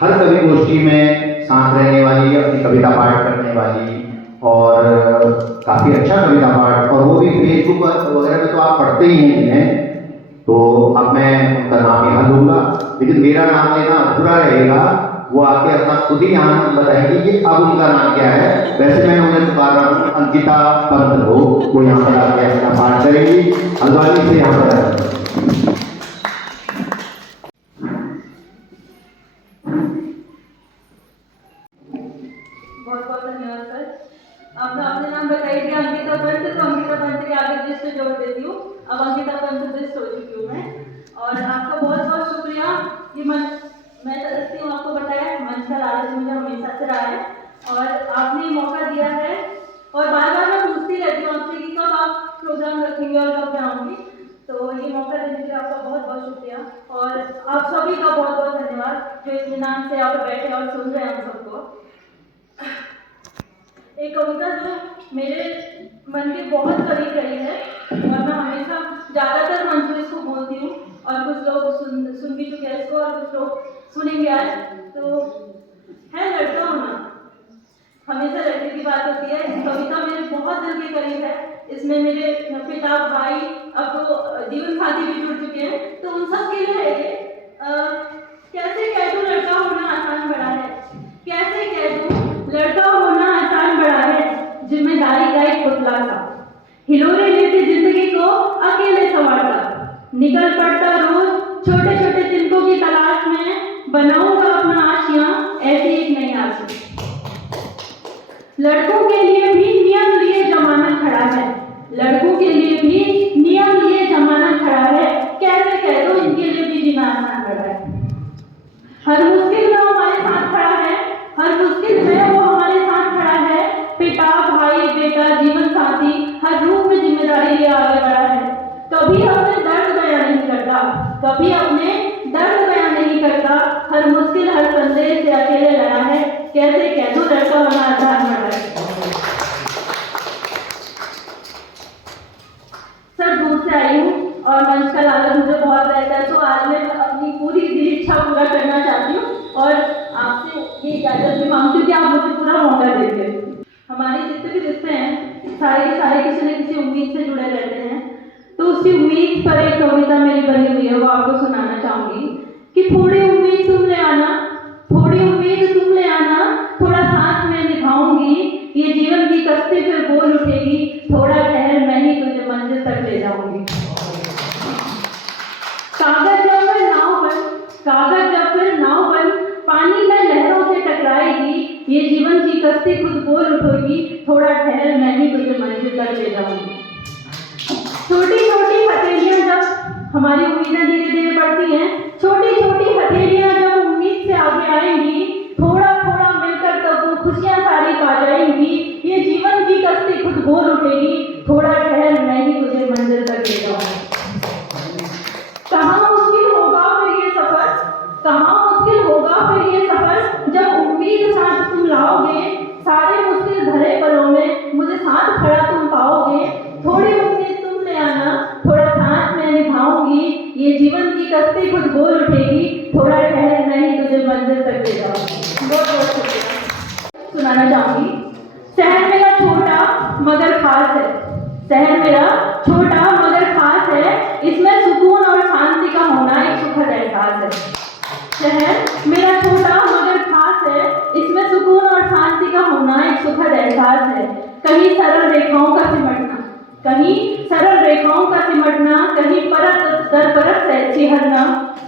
हर कवि गोष्ठी में साथ रहने वाली, अपनी कविता पाठ करने वाली और काफ़ी अच्छा कविता पाठ, और वो भी फेसबुक वगैरह में तो आप पढ़ते ही हैं जिन्हें, तो अब मैं उनका नाम यहाँ लूँगा, लेकिन मेरा नाम लेना अधूरा रहेगा। वो आके अपना खुद ही यहाँ बताएंगे कि अब उनका नाम क्या है। वैसे मैं उन्हें पुकार रहा हूँ अंकिता पंत को, वो यहाँ पर आके अपना पाठ करेंगी, हल्द्वानी से यहाँ पर आएंगे। बहुत बहुत धन्यवाद सर। आपने अपने नाम बताई दिया अंकिता पंत, तो अंकिता पंत के आगे दृष्ट जोड़ देती हूँ। अब अंकिता पंत दृष्ट हो चुकी हूँ मैं, और आपका बहुत बहुत शुक्रिया। ये मैं तरसती हूँ, आपको बताया मंच का लालच मुझे हमेशा से रहा है, और आपने मौका दिया है। और बार बार मैं पूछती रहती हूँ आपसे कि कब आप प्रोग्राम रखेंगे और कब मैं आऊँगी, तो ये मौका देने के लिए आपका बहुत बहुत शुक्रिया। और आप सभी का बहुत बहुत धन्यवाद जो इत्मीनान से आप बैठे और सुन रहे हैं हम सबको। एक कविता जो मेरे मन के बहुत करीब रही है, और मैं हमेशा ज़्यादातर मंच में इसको बोलती हूँ, और कुछ लोग सुन भी चुके हैं इसको, और कुछ लोग सुनेंगे आज। तो है लड़का होना, हमेशा लड़के की बात होती है। इस कविता मेरे बहुत दिल के करीब है। इसमें मेरे पिता, भाई, अब तो जीवन साथी भी जुड़ चुके हैं, तो उन सब के लिए है ये। कैसे कह दूँ लड़का होना आसान बड़ा है, कैसे कह दूँ लड़का होना आसान बड़ा है, जिम्मेदारी का एक पुतला सा, हिलोरे लेते जिंदगी को अकेले संवारता, निकल पड़ता रोज छोटे छोटे तिनकों की तलाश में, बनाऊंगा अपना आशियां ऐसी एक नई आशी। लड़कों के लिए भी नियम लिए जमाना खड़ा है, लड़कों के लिए भी नियम लिए जमाना खड़ा है, कैसे कह दो इनके लिए भी जीना आसान बड़ा है। हर मुश्किल में हमारे साथ खड़ा है, हर मुश्किल में वो हमारे साथ खड़ा है, पिता, भाई, बेटा, जीवन साथी, हर रूप में जिम्मेदारी लिए आगे बढ़ा है। कभी अपने दर्द बयां नहीं करता, कभी अपने दर्द बयां नहीं करता, हर मुश्किल हर संदेश से अकेले लड़ा है, कैसे कह दो लड़का होना आसान बड़ा है। सर दूर से आई हूँ और मंच का लालच मुझे बहुत रहता है, तो आज मैं अपनी पूरी दिल इच्छा पूरा करना चाहती हूँ, और आपसे ये इजाजत भी मांगती हूँ कि आप मुझे पूरा मौका देंगे। हमारे जितने भी रिश्ते हैं सारे के सारे किसी न किसी उम्मीद से जुड़े रहते हैं, तो उसी उम्मीद पर एक कविता मेरी बनी हुई है, वो आपको सुनाना चाहूंगी कि थोड़ी उम्मीद तुम ले आना, थोड़ी उम्मीद तुम ले आना, थोड़ा साथ में निभाऊंगी, ये जीवन की कश्ती फिर बोल उठेगी, थोड़ा ठहर मैं ही तुझे मंजिल तक ले जाऊंगी। कागज जब फिर नाव बन, कागज जब फिर नाव बन, पानी में लहरों से टकराएगी, ये जीवन की कश्ती खुद बोल उठेगी, थोड़ा ठहर मैं ही तुझे मंजिल तक ले जाऊंगी। छोटी छोटी हथेलियां जब हमारी उम्मीदें धीरे धीरे बढ़ती हैं, छोटी छोटी हथेलियां जब उम्मीद से आगे आएंगी, थोड़ा थोड़ा मिलकर तब वो खुशियां सारी पा जाएंगी, ये जीवन की कश्ती खुद बोल उठेगी, थोड़ा ठहर मैं ही तुझे मंजिल तक ले जाऊंगी। कहाँ मुश्किल होगा फिर ये सफर, कहाँ मुश्किल होगा फिर ये सफर, जब उम्मीद साथ तुम लाओगे, सारे मुश्किल भरे पलों में मुझे साथ खड़ा तुम पाओगे, थोड़ी उम्मीद तुम ले आना, थोड़ा साथ में निभाऊंगी, ये जीवन की कश्ती खुद बोल उठेगी, थोड़ा ठहर मैं ही तुझे मंजिल तक ले जाऊंगी। बहुत बहुत शुक्रिया। सुनाना चाहूंगी। शहर मेरा छोटा मगर खास है, शहर मेरा छोटा मगर खास है, इसमें सुकून और शांति का होना एक सुखद एहसास है। शहर मेरा छोटा मगर खास है, इसमें सुकून और शांति का होना एक सुखद एहसास है। कहीं सरल रेखाओं का सिमटना, कहीं सरल रेखाओं का सिमटना, कहीं परत दर परत से चिहरना,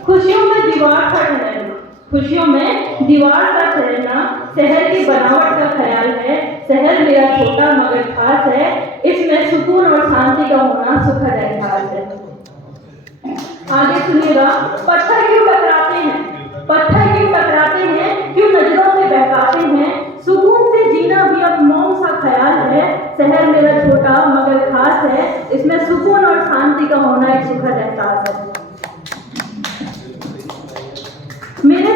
खुशियों में दीवार पर ठहरना, खुशियों में दीवार पर ठहरना, शहर की बनावट का ख्याल है, शहर मेरा छोटा मगर खास है, इसमें सुकून और शांति का होना सुखद एहसास है। आगे सुनिएगा। पत्थर क्यों टकराते हैं, पत्थर क्यों टकराते हैं, क्यों नजरों से बहकाते हैं, सुकून से जीना भी अब मौन सा ख्याल है, शहर मेरा छोटा मगर खास है, इसमें सुकून और शांति का होना एक सुखद एहसास है। मेरे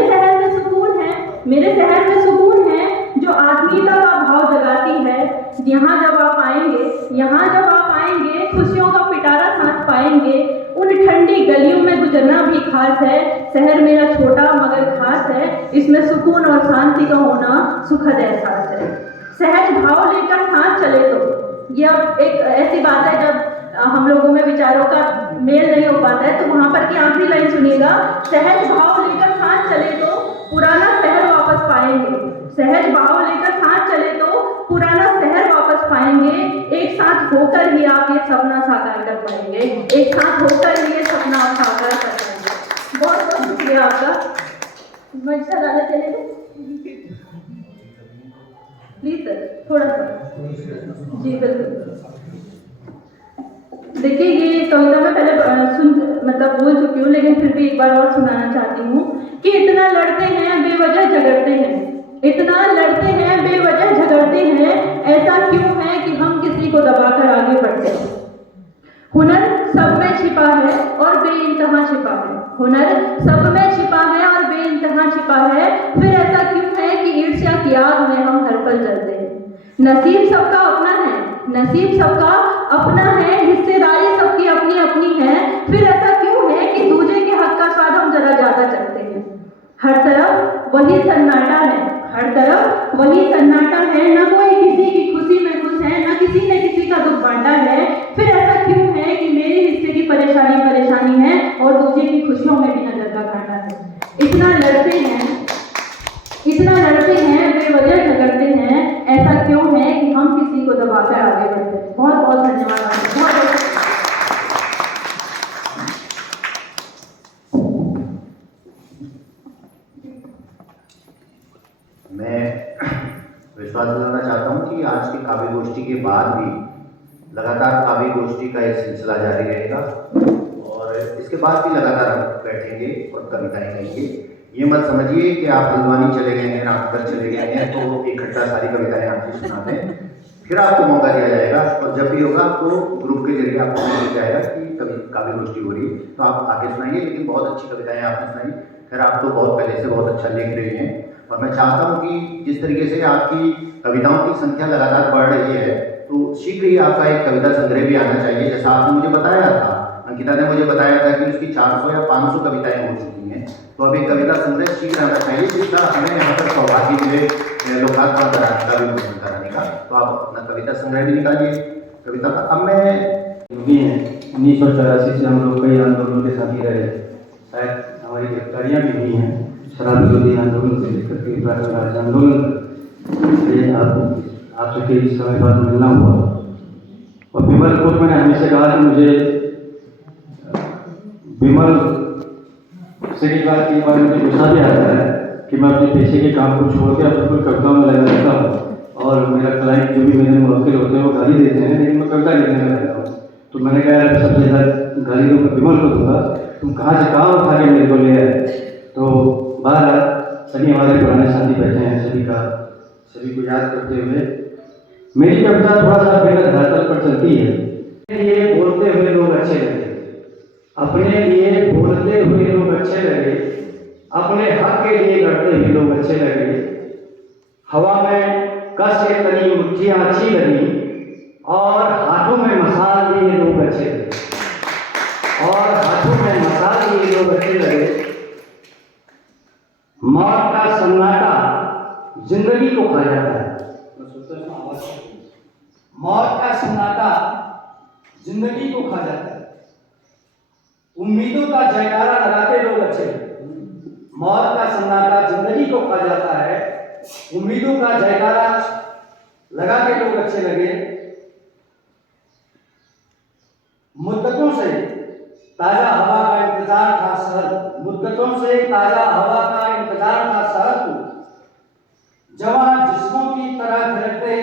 शहर में सुकून है, मेरे शहर में सुकून है, जो आत्मीयता का भाव जगाती है, यहाँ जब आप आएंगे, यहाँ जब आप आएंगे, खुशियों का पिटारा साथ पाएंगे, उन ठंडी गलियों में गुजरना भी खास है, शहर मेरा छोटा मगर खास है, इसमें सुकून और शांति का होना सुखद एहसास है। सहज भाव लेकर साथ चले तो ये अब एक ऐसी बात है जब हम लोगों में विचारों का मेल नहीं हो पाता है, तो वहाँ पर की आखिरी लाइन सुनिएगा, सहज भाव लेकर साथ चले तो पुराना शहर वापस पाएंगे। सहज भाव लेकर साथ चले तो पुराना शहर वापस पाएंगे। एक साथ होकर ही आप ये सपना साकार कर पाएंगे, एक साथ होकर ही ये सपना आप साकार कर पाएंगे। बहुत बहुत शुक्रिया आपका। मंशा डाले चले प्लीज सर, थोड़ा सा। जी बिल्कुल। देखिए ये कविता मैं पहले बोल चुकी हूँ, लेकिन फिर भी एक बार और सुनाना चाहती हूँ कि इतना लड़ते हैं बेवजह झगड़ते हैं, इतना लड़ते हैं बेवजह झगड़ते हैं, ऐसा क्यों है कि हम किसी को दबाकर आगे बढ़ते हैं। हुनर सब में छिपा है और बेइंतहा छिपा है, हुनर सब में छिपा है और बेइंतहा छिपा है, फिर ऐसा क्यों है कि ईर्ष्या की आग में हम हर पल जलते हैं। नसीब सबका अपना है, नसीब सबका अपना है, हिस्सेदारी सबकी अपनी अपनी है, फिर ऐसा क्यों है कि दूसरे के हक का स्वाद हम जरा ज्यादा चाहते हैं। हर तरफ वही सन्नाटा है, हर तरफ वही सन्नाटा है, न कोई किसी की खुशी में खुश है, न किसी ने किसी का दुख बांटा है, फिर ऐसा क्यों है कि मेरे हिस्से की परेशानी परेशानी है और दूसरे की खुशियों में भी नजर का कांटा है। इतना लड़ते हैं, इतना लड़ते हैं बेवजह झगड़ते हैं, ऐसा क्यों है कि हम किसी को दबाकर आगे बढ़ते हैं। बहुत बहुत धन्यवाद आपका, बहुत बहुत मैं विश्वास दिलाना चाहता हूँ कि आज की काव्य गोष्ठी के बाद भी लगातार काव्य गोष्ठी का एक सिलसिला जारी रहेगा और इसके बाद भी लगातार हम बैठेंगे और कविताएं कहेंगे। ये मत समझिए कि आप हल्द्वानी चले गए हैं, रामगढ़ चले गए हैं तो इकट्ठा सारी कविताएं आपसे सुनाते हैं, फिर आपको मौका दिया जाएगा और जब भी होगा आपको ग्रुप के जरिए आपको मिल जाएगा कि कभी काव्य गोष्ठी हो रही है तो आप आगे सुनाइए। लेकिन बहुत अच्छी कविताएं आपने सुनाई, खैर आप तो बहुत पहले से बहुत अच्छा लिख रही हैं और मैं चाहता हूँ कि जिस तरीके से आपकी कविताओं की संख्या लगातार बढ़ रही है तो शीघ्र ही आपका एक कविता संग्रह भी आना चाहिए। जैसा आपने मुझे बताया था, अंकिता ने मुझे बताया था कि उसकी 400 या 500 कविताएं हो चुकी हैं, तो अब एक कविता संग्रह शीघ्र आना चाहिए जिसका हमें यहाँ पर सौभाग्य मिले लोकार्पण कराने का, विमोचन कराने का। तो आप अपना कविता संग्रह भी निकालिए कविता का। अब मैं भी हैं 1984 से हम लोग कई आंदोलनों के साथ ही रहे, शायद हमारी गिरफ्तारियाँ भी हुई हैं, शराब विरोधी आंदोलन से लेकर के प्राथमिक राज्य आंदोलन तक। आपसे कई समय बाद मिलना हुआ और विमल कोर्ट मैंने हमेशा कहा कि मुझे विमल से की बात के बारे में मुझे गुस्सा भी आता है कि मैं अपने पेशे के काम को छोड़ के अब बिल्कुल कविताओं में लगा रहता हूँ और मेरा क्लाइंट जो भी मेरे मुवक्किल होते हैं वो गाली देते हैं, लेकिन मैं कविता लिखने में रहता हूँ। तो मैंने कहा यार सबसे ज़्यादा गाली तो मैं विमल को दूंगा, तुम कहाँ से कहाँ उठा के मेरे को ले आए। तो बाहर सभी हमारे पुराने साथी बैठे हैं, सभी को याद करते हुए मेरी कविता थोड़ा सा बेहद धरातल पर चलती है। अपने लिए बोलते हुए लोग अच्छे लगे, अपने लिए बोलते हुए लोग अच्छे लगे, अपने हक के लिए लड़ते हुए लोग अच्छे लगे, हवा में कस के तनी मुट्ठियाँ अच्छी लगी और हाथों में मसाल लिए लोग अच्छे लगे, और हाथों में मसाल लिए लोग अच्छे लगे। मौत का सन्नाटा जिंदगी को खा जाता है, मौत का सन्नाटा जिंदगी को खा जाता है, उम्मीदों का जयकारा लगाते लोग अच्छे लगे। मौत का सन्नाटा जिंदगी को खा जाता है, उम्मीदों का जयकारा लगाते लोग अच्छे लगे। मुद्दतों से ताजा हवा का इंतजार था शहर, मुद्दतों से ताजा हवा का इंतजार था शहर को, जवान जिस्मों की तरह थिरकते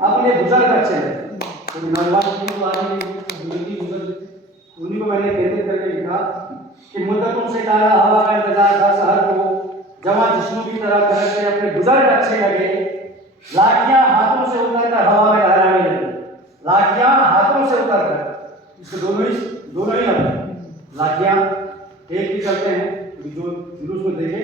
अपने बुजुर्ग अच्छे लगे। तो उन्हीं को मैंने केंद्रित करके लिखा कि मुद्दतों से ताजा हवा का इंतजार था शहर को, जवान जिस्मों की तरह थिरकते अपने बुजुर्ग अच्छे लगे। लाठियां हाथों से उतरकर हवा में लहराने लगी, लाठियां हाथों से उतरकर, इसको दोनों ही लाठियां एक ही चलते हैं, जो जुलूस में देखे,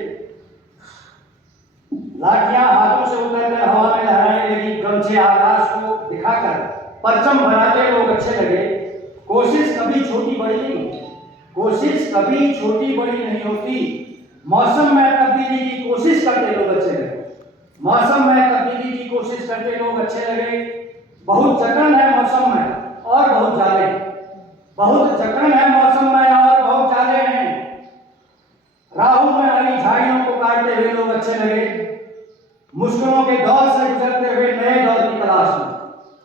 लाठियां हाथों से उतरकर हवा में लहराने लगी, गमछे आकाश को दिखाकर परचम बनाते लोग अच्छे लगे। कोशिश कभी छोटी बड़ी नहीं, कोशिश कभी छोटी बड़ी नहीं होती, मौसम में तब्दीली की कोशिश मौसम में तब्दीली की कोशिश करते लोग अच्छे लगे। बहुत जकड़न है मौसम में और बहुत ज्यादा, बहुत जकड़न है मौसम में और बहुत ज्यादा हैं। राहों में आई झाड़ियों को काटते हुए लोग अच्छे लगे। मुश्किलों के दौर से गुजरते हुए नए दौर की तलाश में,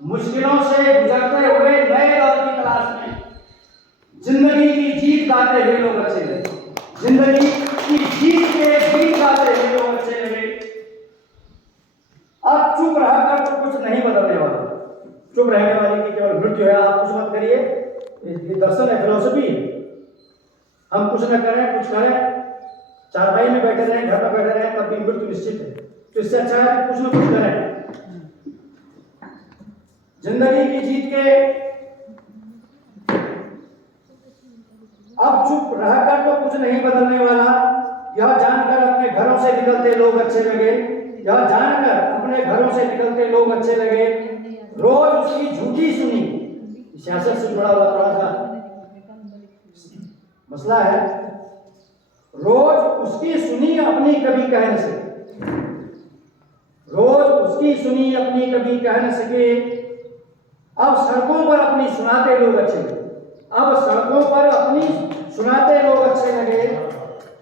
मुश्किलों से गुजरते हुए नए दौर की तलाश में जिंदगी की जीत गाते हुए लोग अच्छे लगे। जिंदगी की जीत के गीत गाते हुए लोग अच्छे लगे। अब चुप रहकर तो कुछ नहीं बदलने वाला। चुप रहने वाली की केवल मृत्यु है। आप कुछ मत करिए, ये दर्शन है, फिलोसफी है। हम कुछ न करें, कुछ करें, चारपाई में बैठे रहें, घर में बैठे रहें, तब भी मृत्यु निश्चित है। तो इससे अच्छा है कि कुछ न कुछ करें। जिंदगी की जीत के अब चुप रहकर तो कुछ नहीं बदलने वाला। यह जानकर अपने घरों से निकलते लोग अच्छे लगे। यह जानकर अपने घरों से निकलते लोग अच्छे लगे। रोज उसकी झूठी सुनी, सियासत से जुड़ा हुआ थोड़ा सा मसला है। रोज उसकी सुनी अपनी कभी कह न सके, रोज उसकी सुनी अपनी कभी कह न सके। अब सड़कों पर अपनी सुनाते लोग अच्छे लगे। अब सड़कों पर अपनी सुनाते लोग अच्छे लगे।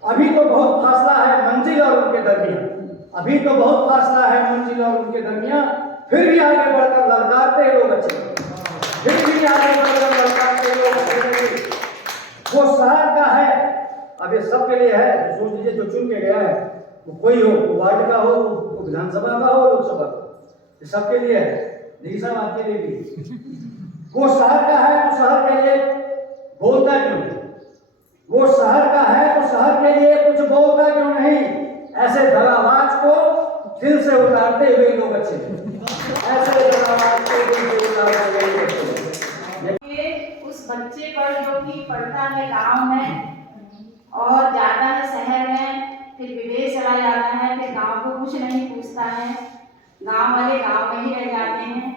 अभी तो बहुत फासला है मंजिल और उनके दरमियान, अभी तो बहुत फासला है मंजिल और उनके दरमियान। फिर भी आगे बढ़कर ललकारते लोग अच्छे लगे। फिर भी आगे बढ़कर ललकारते लोग अच्छे लगे। वो शहर का है, अब ये सबके लिए है। तो सोच लीजिए जो चुन के गया है, वो कोई हो, वो वार्ड का हो, वो विधानसभा का हो, लोकसभा का, ये सबके लिए है। नहीं साहब आपके लिए भी। वो शहर का है तो शहर के लिए बोलता क्यों नहीं? वो शहर का है तो शहर के लिए कुछ बोलता क्यों नहीं? ऐसे दगाबाज को दिल से उतारते हुए लोग अच्छे हैं। ऐसे दगाबाज को दिल से उतारते हुए लोग अच्छे हैं। उस बच्चे पर जो कि पढ़ता है गांव में और जाता है शहर में, फिर विदेश चला जाता है, फिर गांव को कुछ नहीं पूछता है, गांव वाले गांव में ही रह जाते हैं।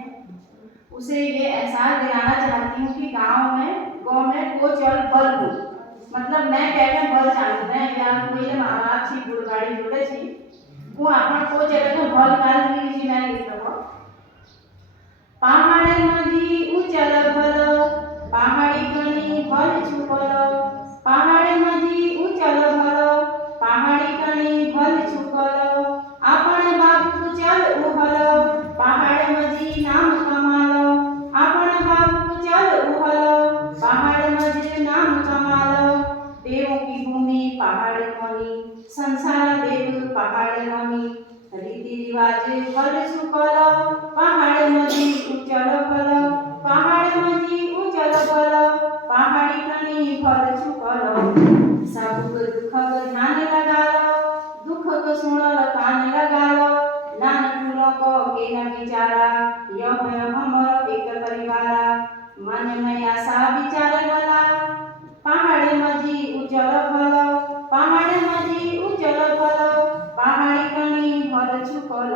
उसे ये एहसास दिलाना चाहती हूँ कि गांव में को चल बल हो, मतलब मैं कहते बल चालू है या कोई माँ बाप छी गुड़गाड़ी जोड़े छी वो अपन को चले तो भल काल भी लिखी ना लिखो। पहाड़ी मजी उचल भल, पहाड़ी कणी भल छुपल, पहाड़ी मजी उचल भल, पहाड़ी कणी भल छुपल, आपण बाबू चल उहल, पहाड़ मजी नाम कमाल, आपण बाबू चल उहल, पहाड़ मजी नाम कमाल। देवों की भूमि पहाड़ मनी, संसार देव पहाड़ मनी, रीति रिवाज भल छुपल, पहाड़ मजी उचल भल, पहाड़ मजी उचल भल, पहाड़ी कणी भल छुपल। सब दुख ध्यान लगालो, दुख को सुनल कान लगालो, नान फूलों को के न विचारा, यह हमर एक परिवारा, मन में आशा विचार वाला, पहाड़ मजी उजल भल, पहाड़ मजी उजल भल, पहाड़ी कणी भल छुपल।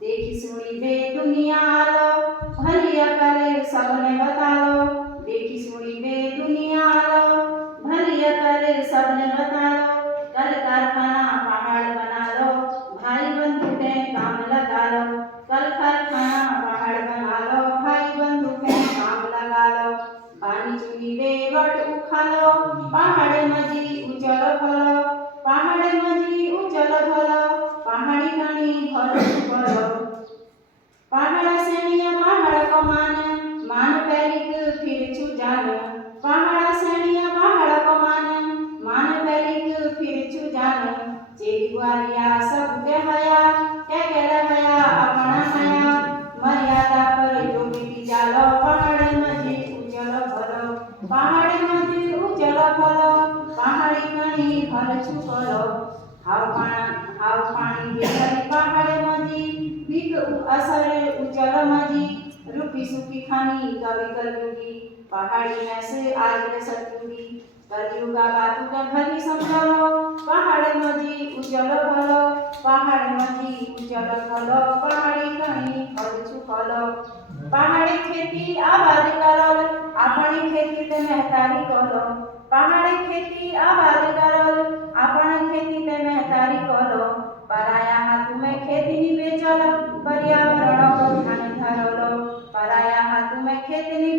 देखी सुनी बे दुनिया आलो, भलिया करे सबने बतालो, देखी सुनी बे दुनिया आलो, भलिया करे सबने बतालो। कल कारखाना पहाड़ बना लो, भाई बंधुकें काम लगा लो, कल कारखाना पहाड़ बना लो, भाई बंधुकें काम लगा लो। पानी चुनी बे वट उखा लो, पहाड़ मजी उजल भल, पहाड़ मजी उजल भल, पहाड़ी कणी भल छुपल। पहाड़ सेनिया पहाड़ को मान पैलिक फिर छु जान, पहाड़ सेनिया पहाड़ को मान पैलिक फिर छु जान। चेलिवारिया सब के हया, क्या रहया अपना हया, मर्यादा पर जो बीती जालो, पहाड़ मजी उजल भल, पहाड़ मजी उजल भल, पहाड़ी कणी भल छुपल। हाव पानी बेहरी पहाड़ मजी, बिक असर उजल मजी, रूपी सुखी खानी कवि कलयुगी, पहाड़ी में से आज सतयुगी, कलयुगा बातु का भली समझलो, पहाड़ मजी उजल भल, पहाड़ मजी उजल भल, पहाड़ी कणी भल छुपल। पहाड़ी खेती आबाद करल, अपनी खेती ते मेहतारी करो, पहाड़ी खेती आबाद करल, अपनी खेती ते मेहतारी करो, पराया हाथ में खेती निवेश मैं खेती नहीं